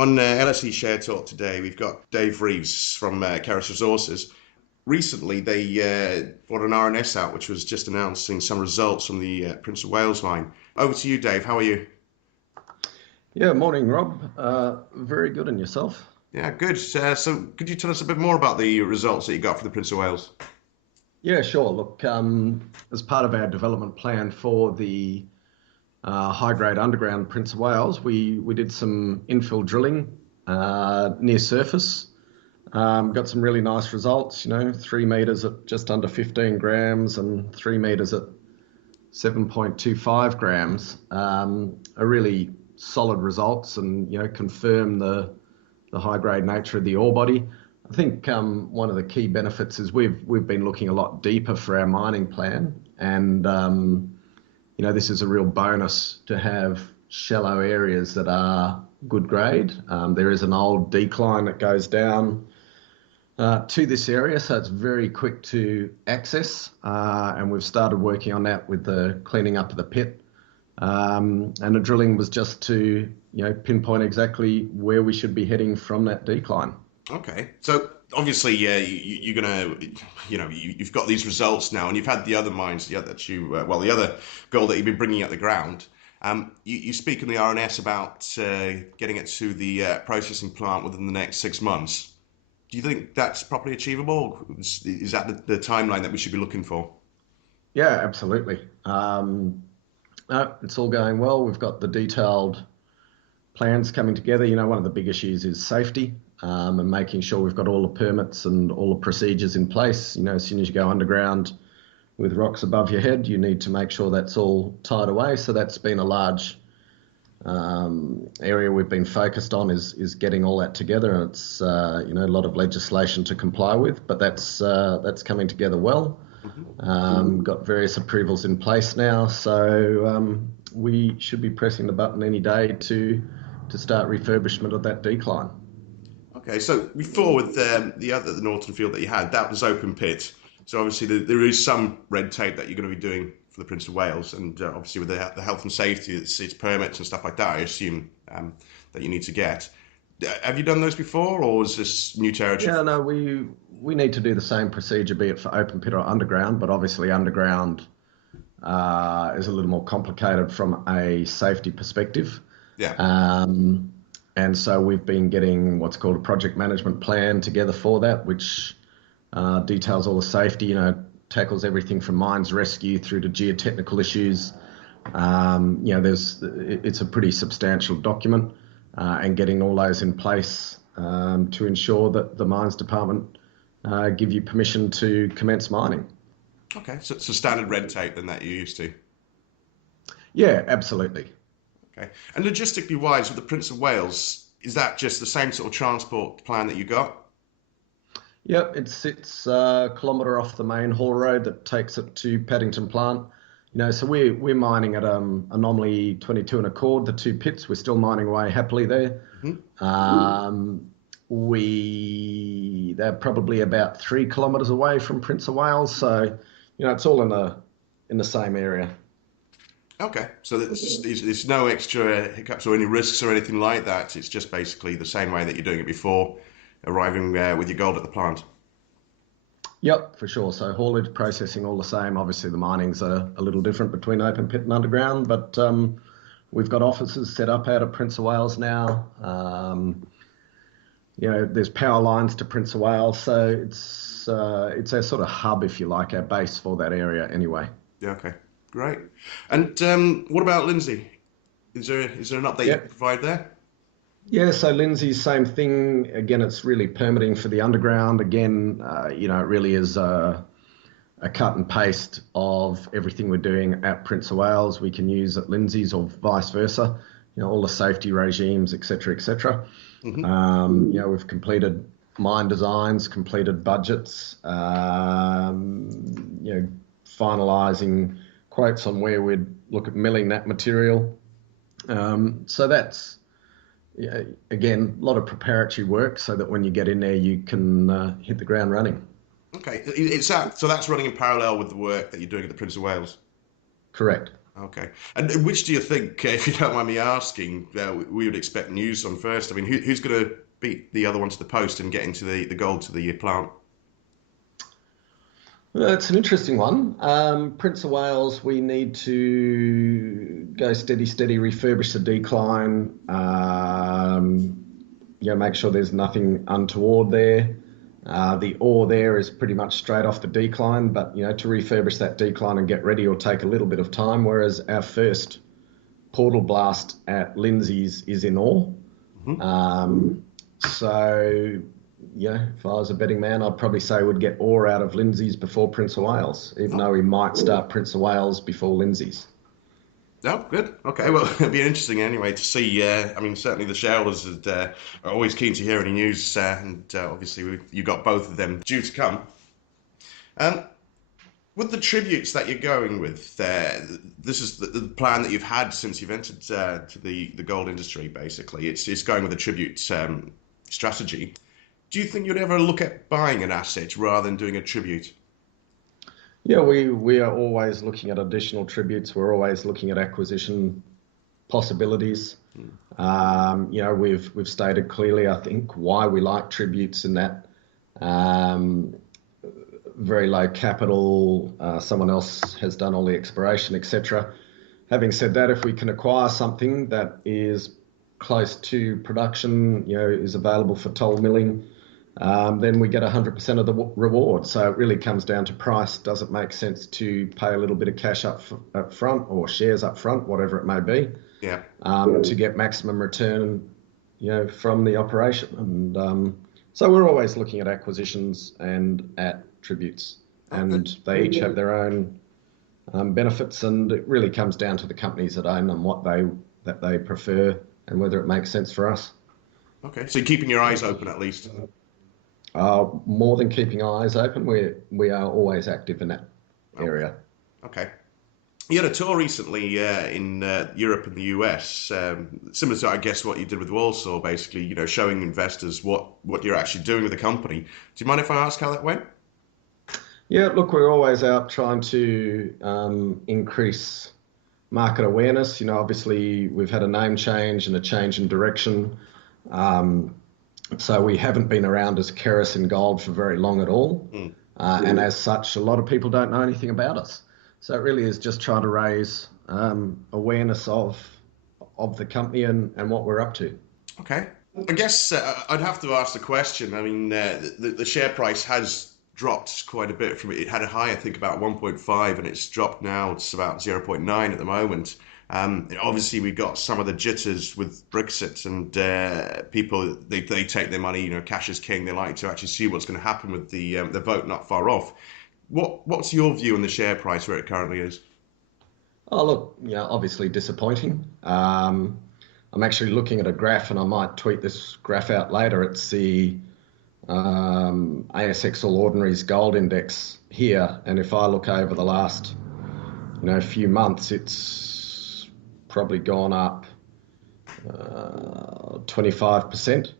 On LSE Share Talk today, we've got Dave Reeves from Keras Resources. Recently, they brought an RNS out, which was just announcing some results from the Prince of Wales line. Over to you, Dave. How are you? Yeah, morning, Rob. Very good, and yourself? Yeah, good. So, could you tell us a bit more about the results that you got for the Prince of Wales? Yeah, sure. Look, as part of our development plan for the high-grade underground Prince of Wales, we did some infill drilling near surface. Got some really nice results. 3 meters at just under 15 grams and 3 meters at 7.25 grams. Are really solid results, and confirm the high-grade nature of the ore body. I think one of the key benefits is we've been looking a lot deeper for our mining plan, and this is a real bonus to have shallow areas that are good grade. There is an old decline that goes down to this area, so it's very quick to access, and we've started working on that with the cleaning up of the pit. And the drilling was just to pinpoint exactly where we should be heading from that decline. Okay. So, obviously, you're gonna, you've got these results now, and you've had the other mines, the other gold that you've been bringing out the ground. You speak in the RNS about getting it to the processing plant within the next 6 months. Do you think that's properly achievable? Is that the timeline that we should be looking for? Yeah, absolutely. No, it's all going well. We've got the detailed plans coming together. One of the big issues is safety, and making sure we've got all the permits and all the procedures in place. As soon as you go underground with rocks above your head, you need to make sure that's all tied away. So that's been a large area we've been focused on, is getting all that together. And it's a lot of legislation to comply with, but that's coming together well. Got various approvals in place now, so we should be pressing the button any day to start refurbishment of that decline. Okay, so before with the Norton field that you had, that was open pit. So obviously there is some red tape that you're going to be doing for the Prince of Wales, and obviously with the health and safety, it's permits and stuff like that. I assume that you need to get. Have you done those before, or is this new territory? Yeah, no, we need to do the same procedure, be it for open pit or underground, but obviously underground is a little more complicated from a safety perspective. Yeah. And so we've been getting what's called a project management plan together for that, which details all the safety, tackles everything from mines rescue through to geotechnical issues. It's a pretty substantial document, and getting all those in place to ensure that the mines department give you permission to commence mining. Okay, so it's a standard red tape then that you're used to. Yeah, absolutely. Okay, and logistically wise, with the Prince of Wales, is that just the same sort of transport plan that you got? Yep, it's a kilometre off the main haul road that takes it to Paddington plant. So we're mining at anomaly 22 and a cord, the two pits. We're still mining away happily there. Hmm. They're probably about 3 kilometres away from Prince of Wales, so it's all in the same area. Okay, so there's no extra hiccups or any risks or anything like that. It's just basically the same way that you're doing it before, arriving with your gold at the plant. Yep, for sure. So haulage, processing, all the same. Obviously, the mining's a little different between open pit and underground, but we've got offices set up out of Prince of Wales now. There's power lines to Prince of Wales, so it's our sort of hub, if you like, our base for that area anyway. Yeah, okay, great. And what about Lindsay? Is there an update you Yep. can provide there? Yeah, so Lindsay, same thing. Again, it's really permitting for the underground. Again, it really is a cut and paste of everything we're doing at Prince of Wales. We can use at Lindsay's or vice versa. All the safety regimes, etc., etc. Hmm. We've completed mine designs, completed budgets, finalising quotes on where we'd look at milling that material. So that's, again, a lot of preparatory work so that when you get in there, you can hit the ground running. Okay, so that's running in parallel with the work that you're doing at the Prince of Wales. Correct. Okay. And which do you think, if you don't mind me asking, we would expect news on first? I mean, who's going to beat the other one to the post and get into the gold to the plant? Well, it's an interesting one. Prince of Wales, we need to go steady, refurbish the decline. Make sure there's nothing untoward there. The ore there is pretty much straight off the decline, but to refurbish that decline and get ready will take a little bit of time. Whereas our first portal blast at Lindsay's is in ore. Hmm. So if I was a betting man, I'd probably say we'd get ore out of Lindsay's before Prince of Wales, even though we might start Prince of Wales before Lindsay's. Oh, good. Okay, well, it'll be interesting anyway to see. I mean, certainly the shareholders are always keen to hear any news, and obviously you got both of them due to come. Um, with the tributes that you're going with, this is the plan that you've had since you've entered to the gold industry. Basically, it's going with a tribute strategy. Do you think you'd ever look at buying an asset rather than doing a tribute? Yeah, we are always looking at additional tributes. We're always looking at acquisition possibilities. We've stated clearly, I think, why we like tributes in that very low capital. Someone else has done all the exploration, etc. Having said that, if we can acquire something that is close to production, is available for toll milling, then we get 100% of the reward. So it really comes down to price. Does it make sense to pay a little bit of cash up front or shares up front, whatever it may be, Yeah. to get maximum return, from the operation? And so we're always looking at acquisitions and at tributes, Oh, good. and they each have their own benefits, and it really comes down to the companies that own them, that they prefer, and whether it makes sense for us. Okay, so you're keeping your eyes open at least. More than keeping our eyes open, we are always active in that Okay. area. Okay. You had a tour recently in Europe and the US, similar to, I guess, what you did with Warsaw, basically, showing investors what you're actually doing with the company. Do you mind if I ask how that went? Yeah, look, we're always out trying to increase market awareness. Obviously we've had a name change and a change in direction. So we haven't been around as Keras in gold for very long at all. Mm. And as such, a lot of people don't know anything about us. So it really is just trying to raise awareness of the company and what we're up to. Okay. I guess I'd have to ask the question. I mean, the share price has dropped quite a bit from it. It had a high, I think, about 1.5, and it's dropped now. It's about 0.9 at the moment. Obviously, we've got some of the jitters with Brexit, and people they take their money. Cash is king. They like to actually see what's going to happen with the vote not far off. What's your view on the share price where it currently is? Oh, look, obviously disappointing. I'm actually looking at a graph, and I might tweet this graph out later. It's the ASX All Ordinaries Gold Index here, and if I look over the last few months, it's probably gone up 25%.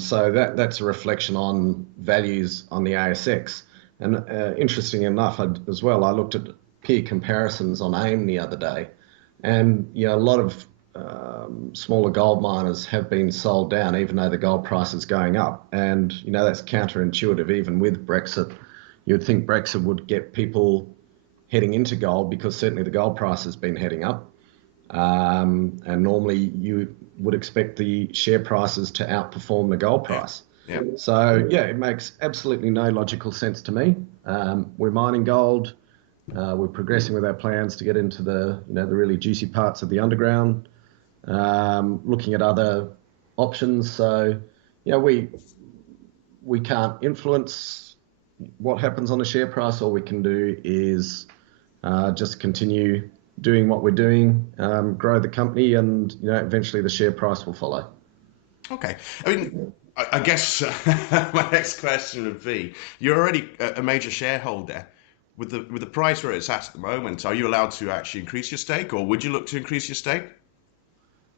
So that's a reflection on values on the ASX. And interesting enough, as well, I looked at peer comparisons on AIM the other day, and a lot of smaller gold miners have been sold down, even though the gold price is going up. And that's counterintuitive. Even with Brexit, you would think Brexit would get people heading into gold, because certainly the gold price has been heading up. And normally you would expect the share prices to outperform the gold Yeah. price. Yeah. So yeah, it makes absolutely no logical sense to me. We're mining gold. We're progressing with our plans to get into the the really juicy parts of the underground. Looking at other options. So we can't influence what happens on the share price. All we can do is just continue doing what we're doing, grow the company, and eventually the share price will follow. Okay. I mean, I guess my next question would be: you're already a major shareholder. With the price where it's at the moment, are you allowed to actually increase your stake, or would you look to increase your stake?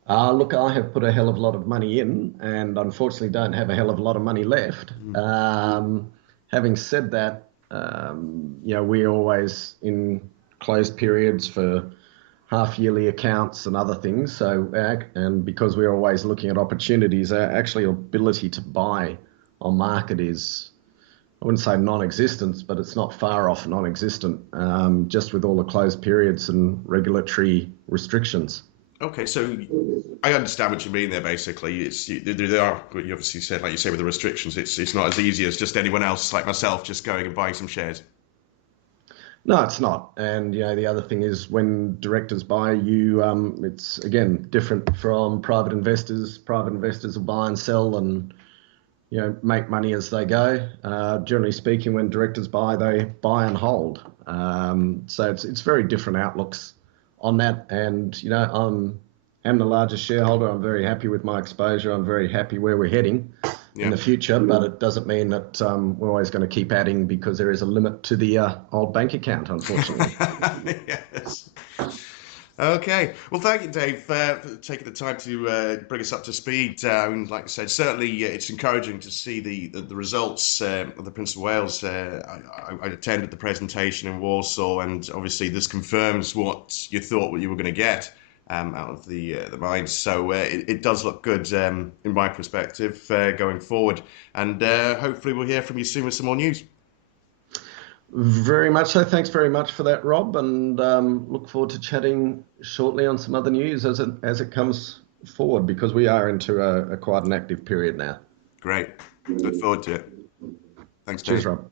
Look, I have put a hell of a lot of money in, and unfortunately don't have a hell of a lot of money left. Mm. Having said that, we're always in closed periods for half-yearly accounts and other things. So, and because we're always looking at opportunities, our actually ability to buy on market is, I wouldn't say non-existent, but it's not far off non-existent, just with all the closed periods and regulatory restrictions. Okay, so I understand what you mean there. Basically, there are, you obviously said, like you say, with the restrictions, it's not as easy as just anyone else like myself just going and buying some shares. No, it's not. And the other thing is when directors buy you, it's again different from private investors. Private investors will buy and sell and make money as they go. Generally speaking, when directors buy, they buy and hold. So it's very different outlooks on that. And I'm the largest shareholder. I'm very happy with my exposure. I'm very happy where we're heading in Yeah. the future, but it doesn't mean that we're always going to keep adding because there is a limit to the old bank account, unfortunately. Yes. Okay. Well, thank you, Dave, for taking the time to bring us up to speed. Like I said, certainly it's encouraging to see the results of the Prince of Wales. I attended the presentation in Warsaw, and obviously this confirms what you thought what you were going to get out of the mines. So it does look good in my perspective going forward, and hopefully we'll hear from you soon with some more news. Very much so. Thanks very much for that, Rob, and look forward to chatting shortly on some other news as it comes forward because we are into a quite an active period now. Great. Look forward to it. Thanks, Cheers, Dave. Rob.